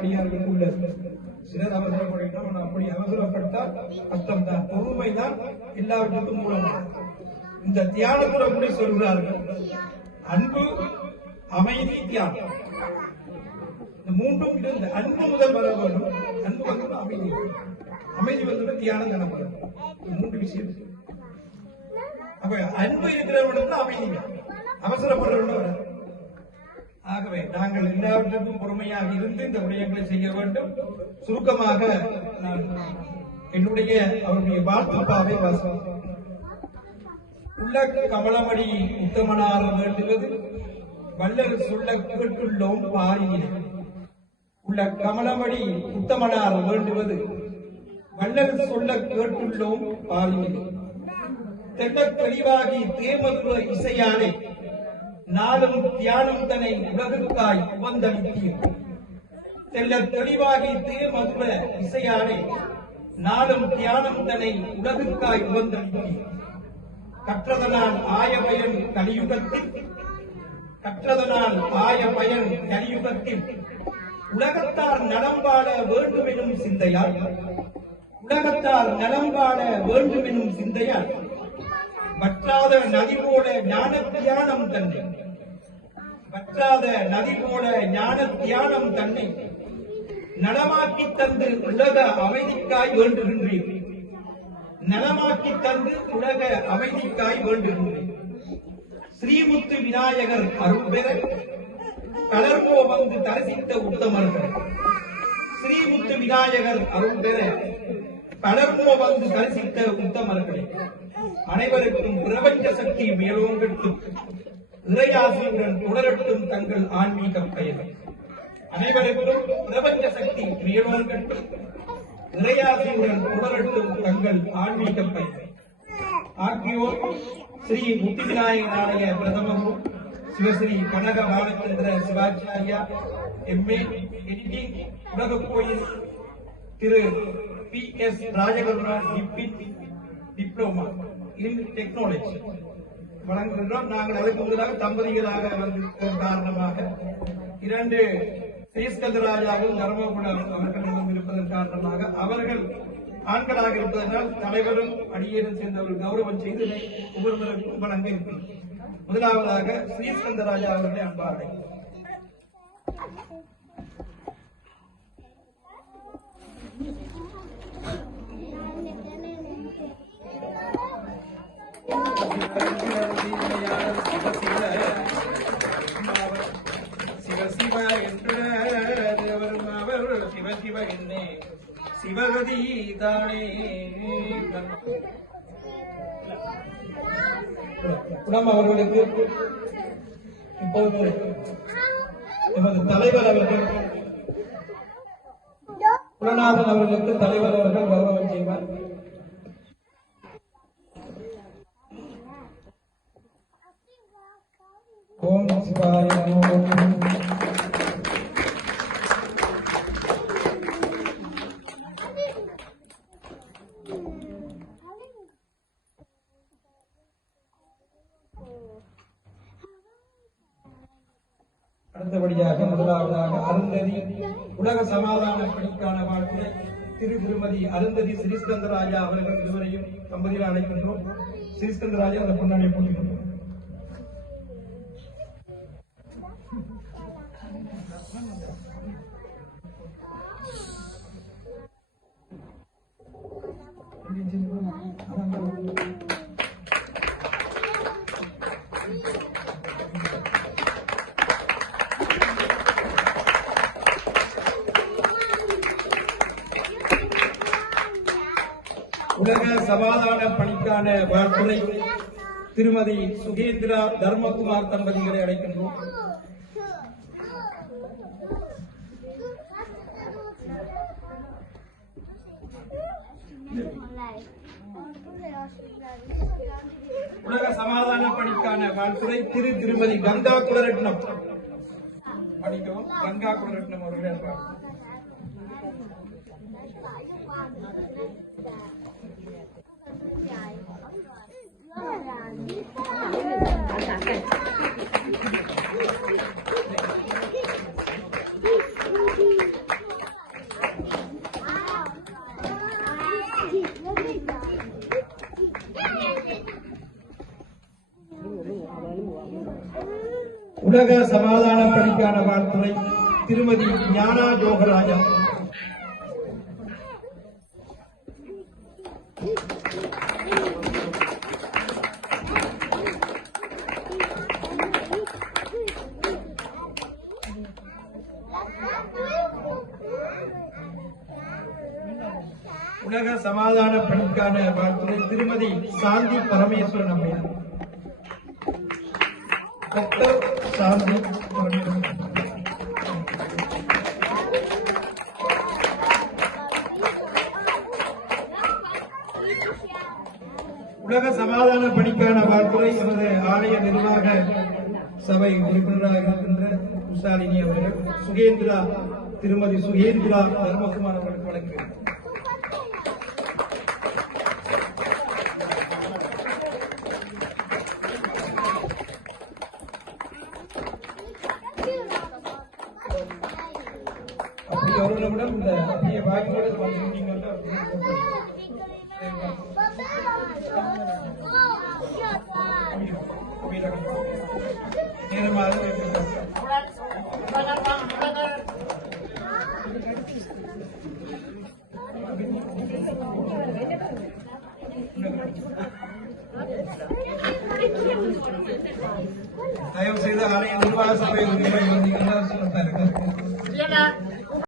அடியார்கள் சிலர் அவசரப்படணும் அப்படி அவசரப்பட்டால் கஷ்டம் தான் பொறுமைதான் எல்லாவற்றுக்கும் மூலம். இந்த தியானத்துல கூட சொல்கிறார்கள். அன்பு அமைதி தியானம். இந்த மூன்றும் இருந்த அன்பு முதல் வர வேண்டும். அன்பு வந்து அமைதி. அமைதி வந்து தியானம் நடக்கும் மூன்று விஷயம். அப்ப அன்பு இருக்கிறவனுக்கு அமைதி. அவசரப்படுறவன் வராது. ஆகவே நாங்கள் எல்லாவற்றுக்கும் பொறுமையாக இருந்து இந்த விடயங்களை செய்ய வேண்டும். சுருக்கமாக நான் என்னுடைய அவருடைய வாழ்த்துப்பாவை வாசம் உள்ள கமலமணி உத்தமனார் வேண்டுவது வல்லர் சொல்ல கேட்டுள்ளோம் பாரியில் உள்ள கமலமணி உத்தமனார் வேண்டுவது வல்லர் சொல்ல கேட்டுள்ளோம் பாரியில் தென்ன தெளிவாகி தேமதுர இசையானே நாளும் தியானம் தன்னை உலகுக்காய் உபந்தளித்தீர் தெள்ளத் தெளிவாகி திருமதுர இசையானே நாளும் தியானம் தன்னை உலகுக்காய் உபந்தளித்தீர் கற்றதனால் ஆய பயன் கலியுகத்தில் கற்றதனால் ஆய பயன் கலியுகத்தில். உலகத்தார் நலம் வாழ வேண்டுமெனும் சிந்தையால் உலகத்தார் நலம் வாழ வேண்டுமெனும் சிந்தையால் வற்றாத நதி போல ஞான தியானம் தன்னை. வற்றாத நதி போல ஞான தியானம் தன்னை. நலமாக்கி தந்து உலக அமைதிக்காய் வேண்டுகின்றேன். நலமாக்கி தந்து உலக அமைதிக்காய் வேண்டுகின்றேன். ஸ்ரீமுத்து விநாயகர் அருள்பெற கலர்போ வந்து தரிசித்த உத்தமர்கள். ஸ்ரீமுத்து விநாயகர் அருள்பெற பெற வந்து தரிசித்த உத்தமர்களே அனைவருக்கும் பிரபஞ்ச சக்தி மேலோங்கட்டும். இறையாசியுடன் தொடரட்டும் தங்கள் ஆன்மீக பெயர் அனைவருக்கும் பிரபஞ்ச சக்தி மேலோங்கட்டும். இறையாசியுடன் தொடரட்டும் தங்கள் ஆன்மீக பெயர் ஆகியோர் ஸ்ரீ முத்தி விநாயகர் ஆலய பிரதமரும் சிவஸ்ரீ கனக பாலச்சந்திர சிவாச்சாரியா எம்ஏ எடிட்டிங் உலக கோயில் திரு பி எஸ் ராஜகருணா டிபின் டிப்ளோமா இன் டெக்னாலஜி வழங்குகின்றோம். நாங்கள் அதற்கு முதலாக தம்பதிகளாக வந்திருக்கும் காரணமாக இரண்டு ஸ்ரீஸ்கந்தராஜாவும் தர்மபுரம் அவர்களிடம் இருப்பதன் காரணமாக அவர்கள் ஆண்களாக இருப்பதனால் தலைவரும் அடியேறும் சேர்ந்தவர்கள் கௌரவம் செய்து ஒவ்வொருவருக்கும் வழங்க முதலாவதாக ஸ்ரீஸ்கந்தராஜா அவர்களை அன்பாடை சிவ சிவ என்ற தேவரும் அவர் சிவ சிவ என்னே சிவகதி தானே அவர்களுக்கு இப்போது எமது தலைவர் அவர்கள் குலநாதன் அவர்களுக்கு தலைவர் அவர்கள் கௌரவம் செய்வார். ஓம் சிவாய நமோ அடுத்தபடியாக முதலாவதாக அருந்ததி உலக சமாதான பணிக்கான வாழ்க்கை திரு திருமதி அருந்ததி ஸ்ரீஸ்கந்தராஜா அவர்கள் இருவரையும் தம்பதியில் அழைக்கின்றோம். ஸ்ரீஸ்கந்தராஜா அந்த பொன்னாடியை போட்டுக்கின்றோம் உலக சமாதான பணிக்கான வாழ்த்துறை திருமதி சுகேந்திரா தர்மகுமார் தம்பதிகளை அழைக்கின்றோம். உலக சமாதான பணிக்கான வாழ்த்துறை திரு திருமதி கங்கா குலரட்னம். படிக்கவும். கங்கா குலரட்னம் அவர்கள் உலக சமாதான பணிக்கான வாழ்த்துறை திருமதி ஞானா ஜோகராஜா Thank you. உலக சமாதான பணிக்கான வாழ்த்துறை திருமதி சாந்தி பரமேஸ்வரன் அம்மையார் சாந்தி பரமேஸ்வரன். உலக சமாதான பணிக்கான வாழ்த்துறை எமது ஆலய நிர்வாக சபை உறுப்பினராக இருக்கின்ற உஷாலினி அவர்கள் சுகேந்திரா திருமதி சுகேந்திரா தர்மகுமார் அவர்களுக்கு வழங்குகிறார் அப்படி இந்த அப்படியே வாக்கியோட வந்துட்டீங்கன்னா நேரமாக தயவு செய்து ஆலய நிர்வாக சபை உரிமை வந்தீங்கன்னா